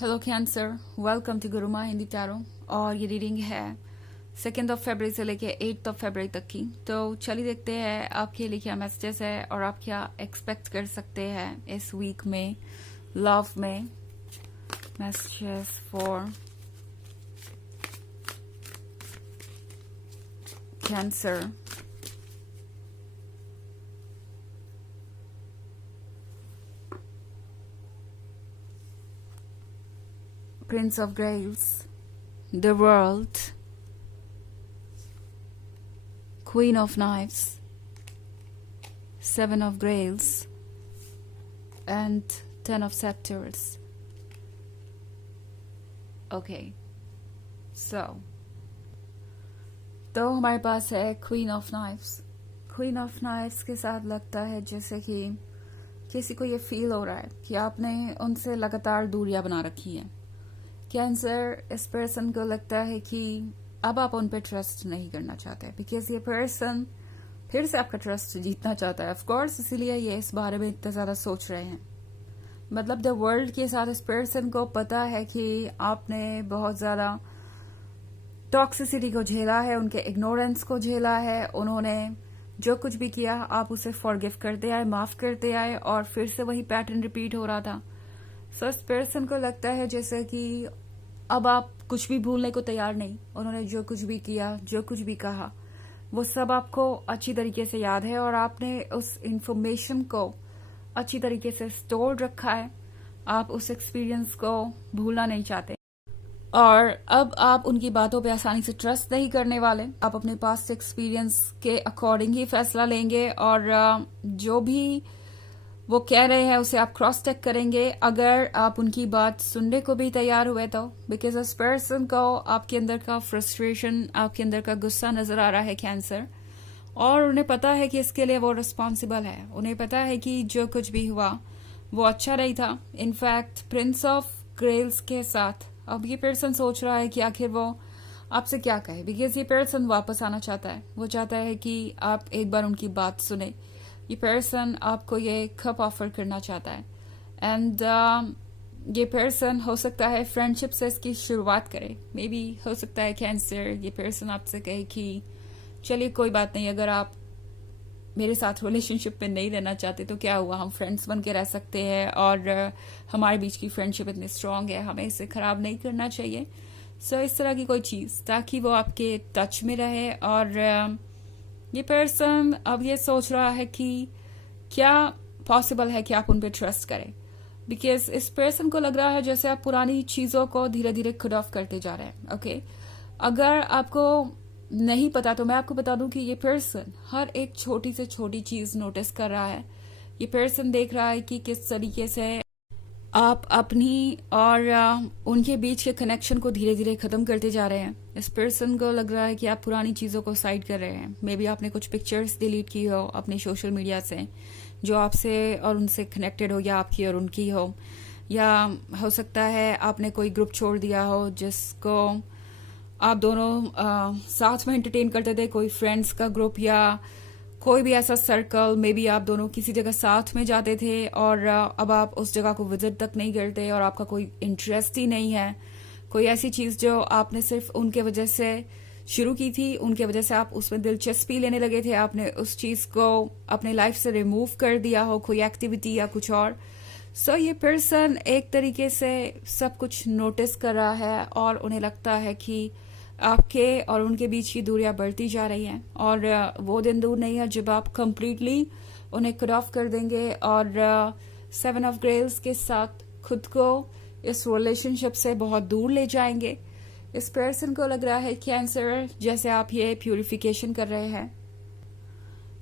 Hello cancer, welcome to Gurumaa Hindi tarot. और ये reading है 2 फरवरी से लेके 8 फरवरी तक की। तो चलिए देखते हैं आपके लिए क्या मैसेजेस है और आप क्या एक्सपेक्ट कर सकते हैं इस वीक में लव में। Messages for cancer. Prince of Grails, the World, Queen of Knives, Seven of Grails, and 10 of Scepters. Okay, so तो हमारे पास है queen of knifes. Queen of knifes के साथ लगता है जैसे कि किसी को ये फील हो रहा है कि आपने उनसे लगातार दूरियां बना रखी हैं। कैंसर, इस पर्सन को लगता है कि अब आप उन पे ट्रस्ट नहीं करना चाहते बिकॉज ये पर्सन फिर से आपका ट्रस्ट जीतना चाहता है। ऑफ कोर्स इसीलिए ये इस बारे में इतना ज्यादा सोच रहे हैं। मतलब द वर्ल्ड के साथ इस पर्सन को पता है कि आपने बहुत ज्यादा टॉक्सिसिटी को झेला है, उनके इग्नोरेंस को झेला है। उन्होंने जो कुछ भी किया आप उसे फॉरगिव करते आए, माफ करते आए, और फिर से वही पैटर्न रिपीट हो रहा था। सो इस पर्सन को लगता है जैसे कि अब आप कुछ भी भूलने को तैयार नहीं। उन्होंने जो कुछ भी किया, जो कुछ भी कहा, वो सब आपको अच्छी तरीके से याद है और आपने उस इंफॉर्मेशन को अच्छी तरीके से स्टोर रखा है। आप उस एक्सपीरियंस को भूलना नहीं चाहते और अब आप उनकी बातों पे आसानी से ट्रस्ट नहीं करने वाले। आप अपने पास्ट एक्सपीरियंस के अकॉर्डिंग ही फैसला लेंगे और जो भी वो कह रहे हैं उसे आप क्रॉस चेक करेंगे अगर आप उनकी बात सुनने को भी तैयार हुए तो। बिकॉज उस पर्सन को आपके अंदर का फ्रस्ट्रेशन, आपके अंदर का गुस्सा नजर आ रहा है कैंसर, और उन्हें पता है कि इसके लिए वो रिस्पॉन्सिबल है। उन्हें पता है कि जो कुछ भी हुआ वो अच्छा नहीं था। इनफैक्ट प्रिंस ऑफ ग्रेल्स के साथ अब ये पर्सन सोच रहा है कि आखिर वो आपसे क्या कहे, बिकॉज ये पर्सन वापस आना चाहता है। वो चाहता है कि आप एक बार उनकी बात सुने। ये पर्सन आपको ये कप ऑफर करना चाहता है एंड ये पर्सन हो सकता है फ्रेंडशिप से इसकी शुरुआत करे। मे बी हो सकता है कैंसर ये पर्सन आपसे कहे कि चलिए कोई बात नहीं, अगर आप मेरे साथ रिलेशनशिप में नहीं रहना चाहते तो क्या हुआ, हम फ्रेंड्स बन के रह सकते हैं और हमारे बीच की फ्रेंडशिप इतनी स्ट्रांग है, हमें इसे खराब नहीं करना चाहिए। सो इस तरह की कोई चीज ताकि वो आपके टच में रहे। और ये पर्सन अब ये सोच रहा है कि क्या पॉसिबल है कि आप उन पे ट्रस्ट करें, बिकॉज इस पर्सन को लग रहा है जैसे आप पुरानी चीजों को धीरे धीरे कट ऑफ करते जा रहे हैं। ओके, अगर आपको नहीं पता तो मैं आपको बता दूं कि ये पर्सन हर एक छोटी से छोटी चीज नोटिस कर रहा है। ये पर्सन देख रहा है कि किस तरीके से आप अपनी और उनके बीच के कनेक्शन को धीरे धीरे खत्म करते जा रहे हैं। इस पर्सन को लग रहा है कि आप पुरानी चीजों को साइड कर रहे हैं। मे बी आपने कुछ पिक्चर्स डिलीट की हो अपने सोशल मीडिया से जो आपसे और उनसे कनेक्टेड हो, या आपकी और उनकी हो, या हो सकता है आपने कोई ग्रुप छोड़ दिया हो जिसको आप दोनों साथ में एंटरटेन करते थे, कोई फ्रेंड्स का ग्रुप या कोई भी ऐसा सर्कल। मे बी आप दोनों किसी जगह साथ में जाते थे और अब आप उस जगह को विजिट तक नहीं करते और आपका कोई इंटरेस्ट ही नहीं है। कोई ऐसी चीज जो आपने सिर्फ उनके वजह से शुरू की थी, उनके वजह से आप उसमें दिलचस्पी लेने लगे थे, आपने उस चीज को अपने लाइफ से रिमूव कर दिया हो, कोई एक्टिविटी या कुछ और। सो ये पर्सन एक तरीके से सब कुछ नोटिस कर रहा है और उन्हें लगता है कि आपके और उनके बीच की दूरियां बढ़ती जा रही हैं और वो दिन दूर नहीं है जब आप कंप्लीटली उन्हें कट ऑफ कर देंगे और 7 ऑफ ग्रेल्स के साथ खुद को इस रिलेशनशिप से बहुत दूर ले जाएंगे। इस पर्सन को लग रहा है कैंसर जैसे आप ये प्यूरिफिकेशन कर रहे हैं।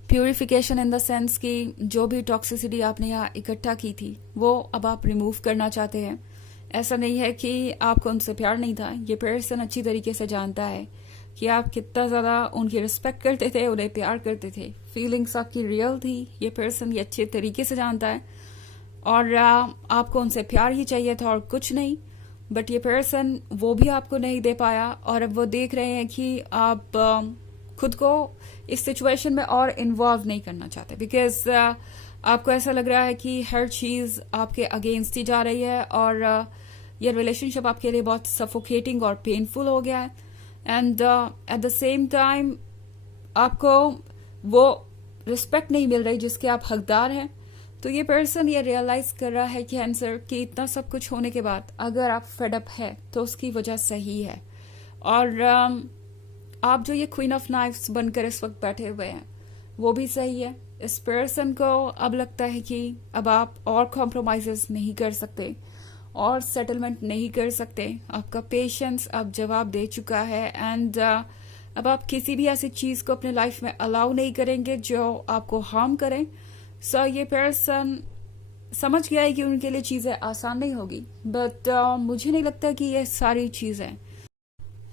प्यूरिफिकेशन इन द सेंस कि जो भी टॉक्सिसिटी आपने यहाँ इकट्ठा की थी वो अब आप रिमूव करना चाहते हैं। ऐसा नहीं है कि आपको उनसे प्यार नहीं था। ये पर्सन अच्छी तरीके से जानता है कि आप कितना ज्यादा उनकी रिस्पेक्ट करते थे, उन्हें प्यार करते थे, फीलिंग्स आपकी रियल थी। ये पर्सन ये अच्छे तरीके से जानता है और आपको उनसे प्यार ही चाहिए था और कुछ नहीं। बट ये पर्सन वो भी आपको नहीं दे पाया और अब वो देख रहे हैं कि आप खुद को इस सिचुएशन में और इन्वॉल्व नहीं करना चाहते, बिकॉज आपको ऐसा लग रहा है कि हर चीज आपके अगेंस्ट ही जा रही है और ये रिलेशनशिप आपके लिए बहुत सफोकेटिंग और पेनफुल हो गया है, and at the same time आपको वो रिस्पेक्ट नहीं मिल रही जिसके आप हकदार हैं। तो ये पर्सन ये रियलाइज कर रहा है कैंसर कि इतना सब कुछ होने के बाद अगर आप फेडअप है तो उसकी वजह सही है। और आप जो ये क्वीन ऑफ नाइफ्स बनकर इस वक्त बैठे हुए हैं वो भी सही है। इस पर्सन को अब लगता है कि अब आप और कॉम्प्रोमाइजेस नहीं कर सकते और सेटलमेंट नहीं कर सकते। आपका पेशेंस अब जवाब दे चुका है, एंड अब आप किसी भी ऐसी चीज को अपने लाइफ में अलाउ नहीं करेंगे जो आपको हार्म करें। सो ये पर्सन समझ गया है कि उनके लिए चीजें आसान नहीं होगी, बट मुझे नहीं लगता कि ये सारी चीजें,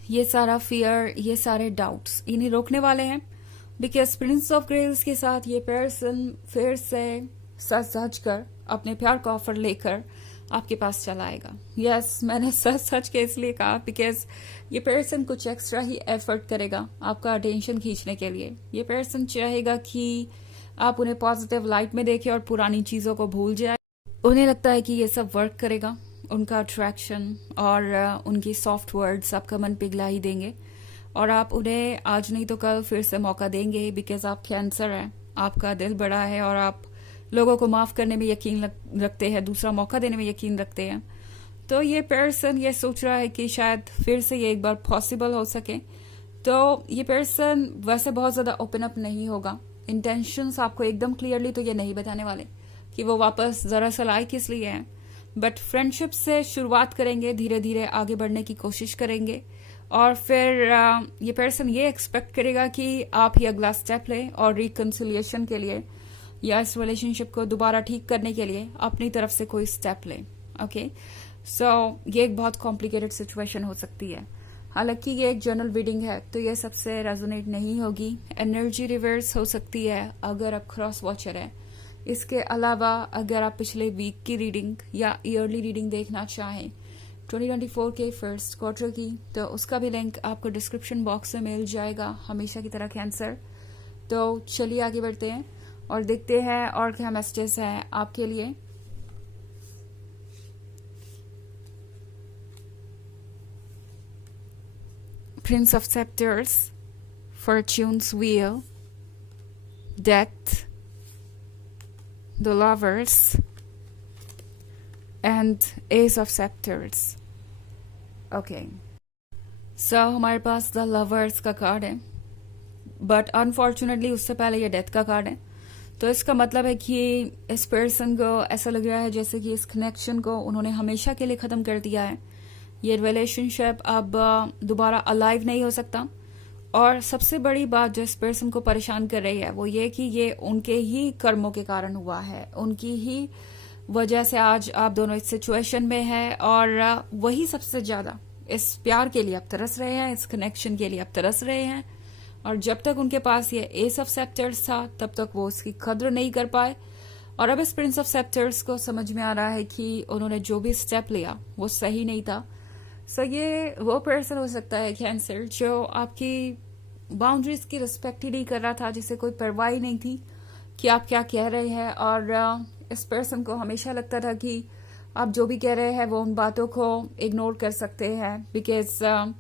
ये सारा फियर, ये सारे डाउट्स इन्हें रोकने वाले हैं। बिकॉज प्रिंस ऑफ ग्रेल्स के साथ ये पर्सन फिर से सच सच कर अपने प्यार का ऑफर लेकर आपके पास चला आएगा। यस, मैंने सच सच के इसलिए कहा बिकॉज ये पर्सन कुछ एक्स्ट्रा ही एफर्ट करेगा आपका अटेंशन खींचने के लिए। ये पर्सन चाहेगा कि आप उन्हें पॉजिटिव लाइट में देखें और पुरानी चीजों को भूल जाए। उन्हें लगता है कि ये सब वर्क करेगा, उनका अट्रैक्शन और उनकी सॉफ्ट वर्ड्स आपका मन पिघला ही देंगे, और आप उन्हें आज नहीं तो कल फिर से मौका देंगे। बिकॉज आप कैंसर हैं, आपका दिल बड़ा है और आप लोगों को माफ करने में यकीन रखते हैं, दूसरा मौका देने में यकीन रखते हैं। तो ये पर्सन ये सोच रहा है कि शायद फिर से ये एक बार पॉसिबल हो सके। तो ये पर्सन वैसे बहुत ज्यादा ओपन अप नहीं होगा, इंटेंशंस आपको एकदम क्लियरली तो ये नहीं बताने वाले कि वो वापस दरअसल आए किस लिए हैं, बट फ्रेंडशिप से शुरुआत करेंगे, धीरे धीरे आगे बढ़ने की कोशिश करेंगे, और फिर ये पर्सन ये एक्सपेक्ट करेगा कि आप ही अगला स्टेप लें और रिकंसिलिएशन के लिए या इस रिलेशनशिप को दोबारा ठीक करने के लिए अपनी तरफ से कोई स्टेप लें। ओके, सो ये एक बहुत कॉम्प्लिकेटेड सिचुएशन हो सकती है। हालांकि ये एक जनरल रीडिंग है तो ये सबसे रेजोनेट नहीं होगी, एनर्जी रिवर्स हो सकती है अगर आप क्रॉस वॉचर है। इसके अलावा अगर आप पिछले वीक की रीडिंग या ईयरली रीडिंग देखना चाहें 2024 के फर्स्ट क्वार्टर की, तो उसका भी लिंक आपको डिस्क्रिप्शन बॉक्स में मिल जाएगा, हमेशा की तरह कैंसर। तो चलिए आगे बढ़ते हैं और देखते हैं और क्या मैसेजेस हैं आपके लिए। Prince of Scepters, Fortune's Wheel, Death, the Lovers, and Ace of Scepters. Okay. So हमारे पास The Lovers का कार्ड है, बट अनफॉर्चुनेटली उससे पहले ये डेथ का कार्ड है। तो इसका मतलब है कि इस पर्सन को ऐसा लग रहा है जैसे कि इस कनेक्शन को उन्होंने हमेशा के लिए खत्म कर दिया है। ये रिलेशनशिप अब दोबारा अलाइव नहीं हो सकता। और सबसे बड़ी बात जो इस पर्सन को परेशान कर रही है वो ये कि ये उनके ही कर्मों के कारण हुआ है, उनकी ही वजह से आज आप दोनों इस सिचुएशन में हैं, और वही सबसे ज्यादा इस प्यार के लिए आप तरस रहे हैं, इस कनेक्शन के लिए आप तरस रहे हैं। और जब तक उनके पास ये एस ऑफ सेप्टर्स था तब तक वो उसकी कद्र नहीं कर पाए, और अब इस प्रिंस ऑफ सेप्टर्स को समझ में आ रहा है कि उन्होंने जो भी स्टेप लिया वो सही नहीं था। सो ये वो पर्सन हो सकता है कैंसर जो आपकी बाउंड्रीज की रिस्पेक्ट ही नहीं कर रहा था, जिसे कोई परवाह ही नहीं थी कि आप क्या कह रहे हैं। और इस पर्सन को हमेशा लगता था कि आप जो भी कह रहे हैं वो उन बातों को इग्नोर कर सकते हैं, बिकॉज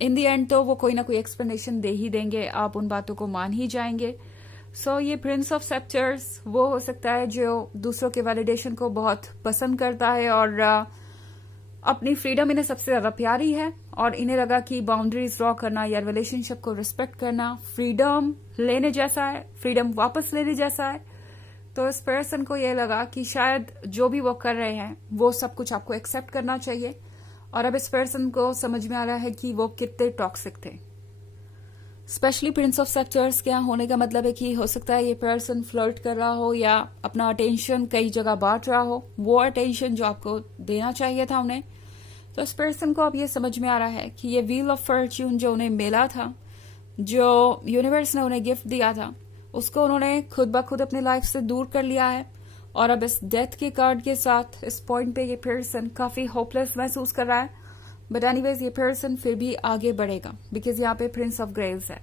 इन दी एंड तो वो कोई ना कोई एक्सप्लेनेशन दे ही देंगे, आप उन बातों को मान ही जाएंगे। सो ये प्रिंस ऑफ सेप्टर्स वो हो सकता है जो दूसरों के वैलिडेशन को बहुत पसंद करता है, और अपनी फ्रीडम इन्हें सबसे ज्यादा प्यारी है, और इन्हें लगा कि बाउंड्रीज ड्रॉ करना या रिलेशनशिप को रिस्पेक्ट करना फ्रीडम लेने जैसा है, फ्रीडम वापस लेने जैसा है। तो इस पर्सन को ये लगा कि शायद जो भी वो कर रहे हैं वो सब कुछ आपको एक्सेप्ट करना चाहिए, और अब इस पर्सन को समझ में आ रहा है कि वो कितने टॉक्सिक थे। स्पेशली प्रिंस ऑफ सेप्टर्स के यहाँ होने का मतलब है कि हो सकता है ये पर्सन फ्लर्ट कर रहा हो या अपना अटेंशन कई जगह बांट रहा हो, वो अटेंशन जो आपको देना चाहिए था उन्हें। तो इस पर्सन को अब ये समझ में आ रहा है कि ये व्हील ऑफ फॉर्च्यून जो उन्हें मिला था, जो यूनिवर्स ने उन्हें गिफ्ट दिया था, उसको उन्होंने खुद ब खुद अपनी लाइफ से दूर कर लिया है। और अब इस डेथ के कार्ड के साथ इस पॉइंट पे ये पर्सन काफी होपलेस महसूस कर रहा है, बट एनीवेज ये पर्सन फिर भी आगे बढ़ेगा बिकॉज यहाँ पे प्रिंस ऑफ ग्रेव्स है।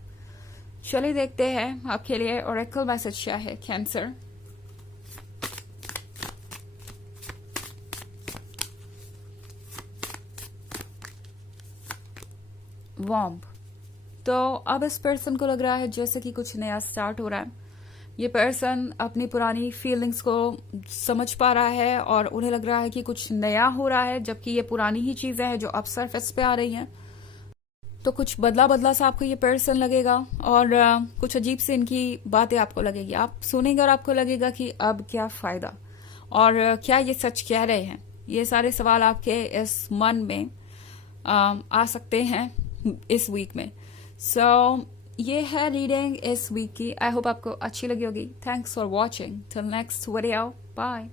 चलिए देखते हैं आपके लिए ओरेकल मैसेज क्या है कैंसर। वार्म। तो अब इस पर्सन को लग रहा है जैसे कि कुछ नया स्टार्ट हो रहा है। ये पर्सन अपनी पुरानी फीलिंग्स को समझ पा रहा है और उन्हें लग रहा है कि कुछ नया हो रहा है, जबकि ये पुरानी ही चीजें हैं जो अब सरफेस पे आ रही हैं। तो कुछ बदला बदला सा आपको ये पर्सन लगेगा और कुछ अजीब सी इनकी बातें आपको लगेगी। आप सुनेंगे और आपको लगेगा कि अब क्या फायदा, और क्या ये सच कह रहे हैं। ये सारे सवाल आपके इस मन में आ सकते हैं इस वीक में। सो ये है रीडिंग इस वीक की। आई होप आपको अच्छी लगी होगी। Thanks for watching. Till next video, bye.